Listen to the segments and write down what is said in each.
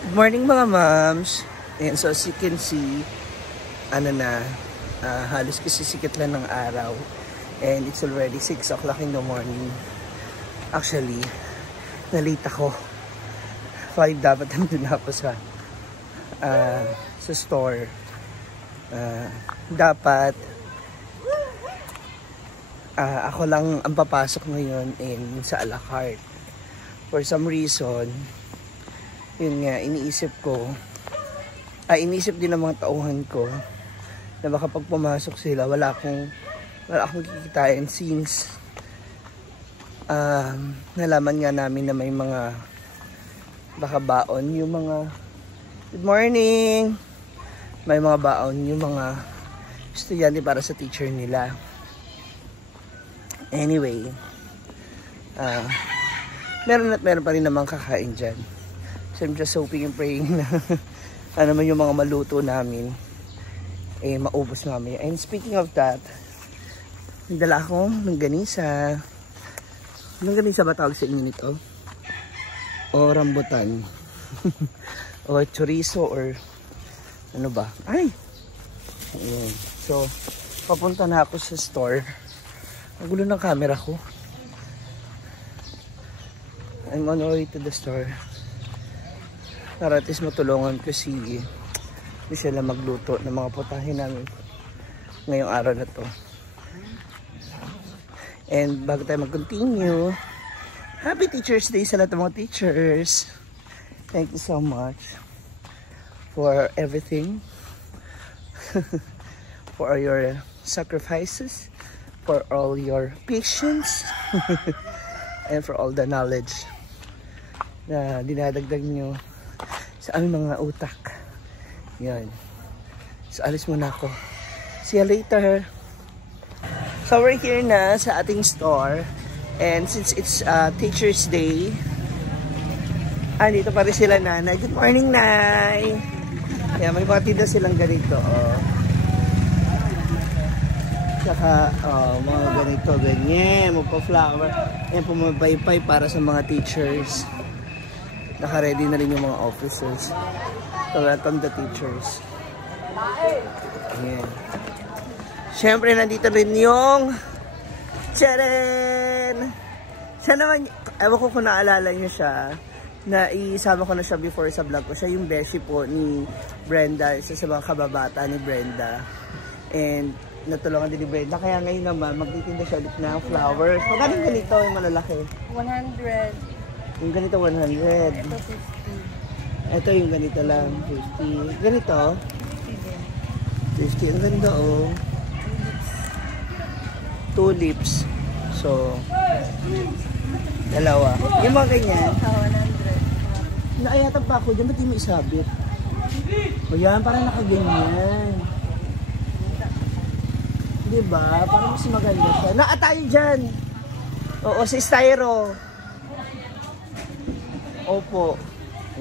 Good morning mga moms. And so as you can see, halos kasisikit lang ng araw. And it's already 6 o'clock in the morning. Actually, nalate ako. 5 dapat nandun ako sa store. Dapat ako lang ang papasok ngayon sa a la carte. For some reason, yun nga, iniisip din ng mga tauhan ko na baka pag pumasok sila, wala akong kikitain since nalaman nga namin na may mga baka baon yung mga good morning, may mga baon yung mga estudyante para sa teacher nila. Anyway, meron pa rin namang kakain dyan. So I'm just hoping and praying na naman yung mga maluto namin maubos mamaya. And speaking of that, nagdala akong longganisa. Longganisa ba tawag sa inyo nito? O rambutan? O chorizo or ano ba? Ay! Ayan. So, papunta na ako sa store. Ang gulo ng camera ko. I'm on the way to the store. Para at least matulungan ko si Michelle na magluto ng mga putahe namin ngayong araw na to. And bago tayo mag-continue, Happy Teacher's Day sa lahat ng mga teachers. Thank you so much for everything. For all your sacrifices, for all your patience, and for all the knowledge na dinadagdag nyo sa aming mga utak. Yan. So, alis muna ako. See you later. So, we're here na sa ating store. And since it's Teacher's Day, dito pa rin sila nanay. Good morning, Nay! Yan, may mga tinda silang ganito. Saka, mga ganito, ganyan. Magpa-flower. Yan, pumabaypay para sa mga teachers. Naka-ready na rin yung mga officers. So, welcome the teachers. Ayan. Siyempre, nandito rin yung Cheren! Siya naman, ewan ko kung naalala nyo siya, na isama ko na siya before sa vlog ko. Siya yung beshi po ni Brenda, isa sa mga kababata ni Brenda. And natulungan din ni Brenda. Kaya ngayon naman, magtitinda siya ulit ng flowers. Magkano ganito yung malalaki? 100. Yung ganito 100. Ito 50. Ito yung ganito lang, 50. Ganito? 50. Ang ganda oh. Tulips. So, dalawa. Yung mga ganyan. 100. Naayatan pa ako dyan. Ba't di mo isabit? O yan, parang nakaganyan. Diba? Parang mas maganda siya. Tayo dyan. Oo, si Styro. Opo.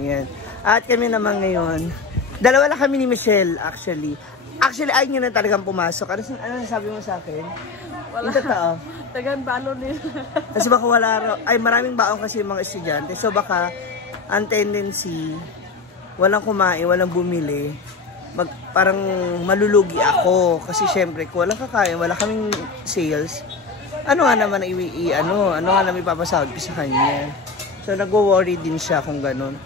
Ayan. At kami naman ngayon, dalawa lang kami ni Michelle actually. Actually, ayaw nyo na talagang pumasok. Ano sabi mo sa akin? Wala. Yung totoo. Tagan balo nila. Kasi baka wala raw. Ay, maraming baon kasi yung mga estudyante. So baka, ang tendency, walang kumain, walang bumili. Parang malulugi ako. Kasi syempre, kung walang kakain, wala kaming sales. Ano nga naman ano nga naman ipapasahod ko sa kanya. So, nag-worry din siya kung ganun.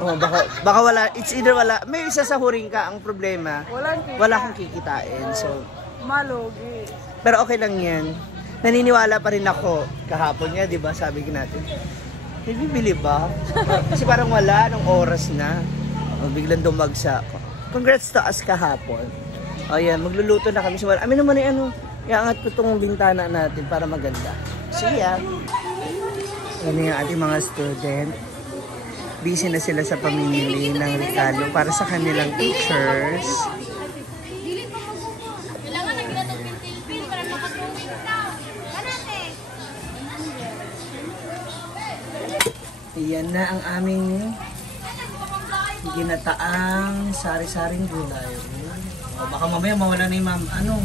Oh, baka wala. It's either wala. May sasahurin ka. Ang problema, wala kang kikitain. So, malugi. Pero okay lang yan. Naniniwala pa rin ako. Kahapon niya, di ba? Sabi natin. Bibili ba? Kasi parang wala. Nung oras na. Biglang dumagsa. Congrats to us kahapon. O yan, magluluto na kami. Amin naman ay iangat ko itong bintana natin para maganda. See ya! Yan yung ating mga student. Busy na sila sa pamimili ng regalo para sa kanilang teachers. Yan na ang aming ginataang sari-saring gulay. O baka mamaya mawala na yung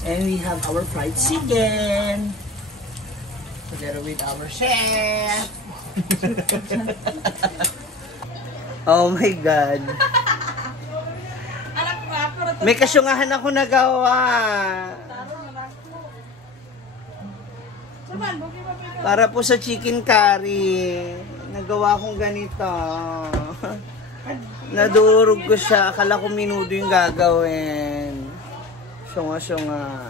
And we have our fried chicken. Together with our chef. Oh my God. May kasyungahan ako nagawa. Para po sa chicken curry. Nagawa kong ganito. Nadurog ko siya. Akala ko minudo yung gagawin. Syunga-syunga.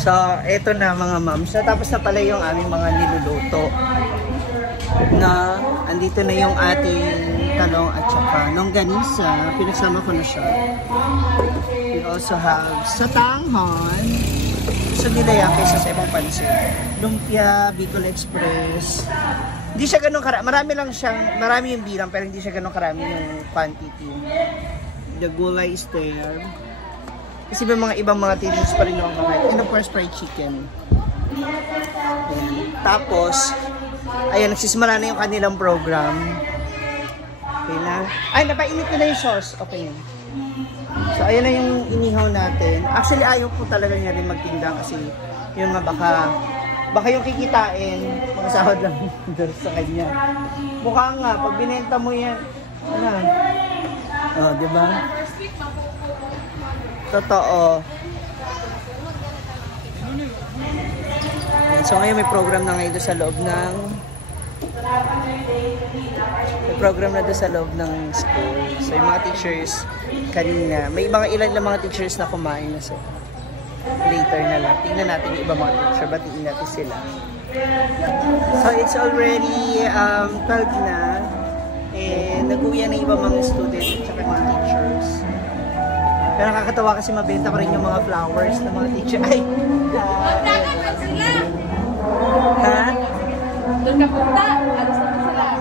So, eto na mga moms. Tapos na pala yung aming mga niluluto. Na, andito na yung ating talong at saka longganisa. Pinagsama ko na siya. We also have satanghon. Sa nilayaki sa ibang pansin. Lumpia, Bicol Express. Hindi siya ganun karami. Marami lang siyang, marami yung bilang pero hindi siya ganun karami yung quantity. The gulay is there. Kasi may mga ibang mga tinins pa rin ako kahit. And of course, fried chicken. And, tapos, ayan, nagsisimula na yung kanilang program. Okay na. Ay, napainit ko na yung sauce. Okay na. So, ayan na yung inihaw natin. Actually, ayaw po talaga niya rin magtinda kasi yun nga baka yung kikitain, makasahod lang sa kanya. Mukha nga, pag binenta mo yan, ano? Oh, diba? Totoo. So, ngayon may program na ngayon sa loob ng school. So, yung mga teachers kanina, may ilan lang mga teachers na kumain na. So, later na lang. Tingnan natin yung iba mga teacher. Batiin natin sila. So, it's already 12 na. And nag-uwi na yung iba mga students at saka mga teachers. Pero nakakatawa kasi mabenta pa rin yung mga flowers ng mga teacher. Ay! Ha? Doon ka punta. Alas na sila.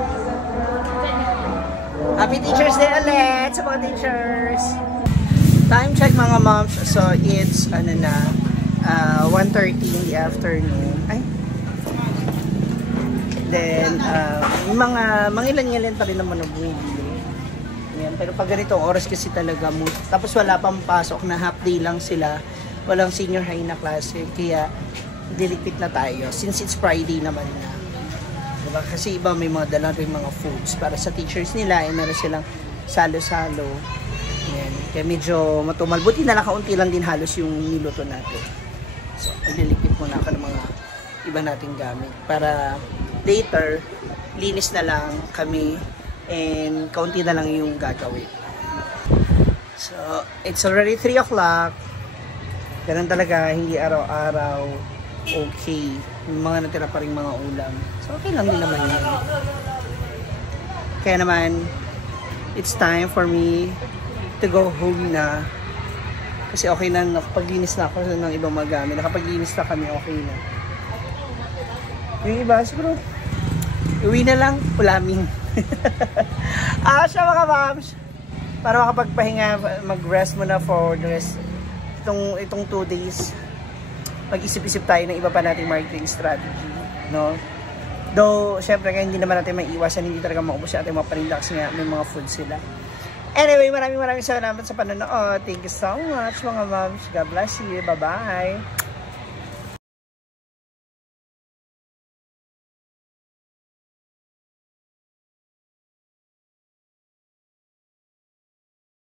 Happy Teacher's Day ulit sa mga teachers! Time check mga moms. So it's 1:30 in the afternoon. Ay. Then mga ilan-ilan pa rin naman ang bumibili. Yan. Pero pag ganitong oras kasi talaga mo. Tapos wala pang pasok na half day lang sila. Walang senior high na klase. Kaya diligpit na tayo. Since it's Friday naman na. Diba? Kasi iba may mga dalang rin mga foods para sa teachers nila. Eh, meron silang salo-salo. Yan. Kaya medyo matumal. Buti na nakaunti lang din halos yung niluto natin. So, diligpit muna ako ng mga iba nating gamit. Para later, linis na lang kami and kaunti na lang yung gagawin. So, it's already 3 o'clock. Ganun talaga, hindi araw-araw okay. Yung mga natira pa rin mga ulam. So, okay lang din naman yun. Kaya naman, it's time for me to go home na. Kasi okay na, nakapaglinis na ako ng ibang mga gamit. Nakapaglinis na kami, okay na. Yung iba, siguro, uwi na lang, ulaming. Siya mga moms. Para makapagpahinga, mag-rest muna for the rest. Itong 2 days, mag-isip-isip tayo ng iba pa nating marketing strategy, no? Though, syempre, kaya hindi naman natin maiiwasan, hindi talaga maubos yung ating mga paninda kasi nga may mga food sila. Anyway, maraming salamat sa panonood. Thank you so much mga moms. God bless you. Bye-bye.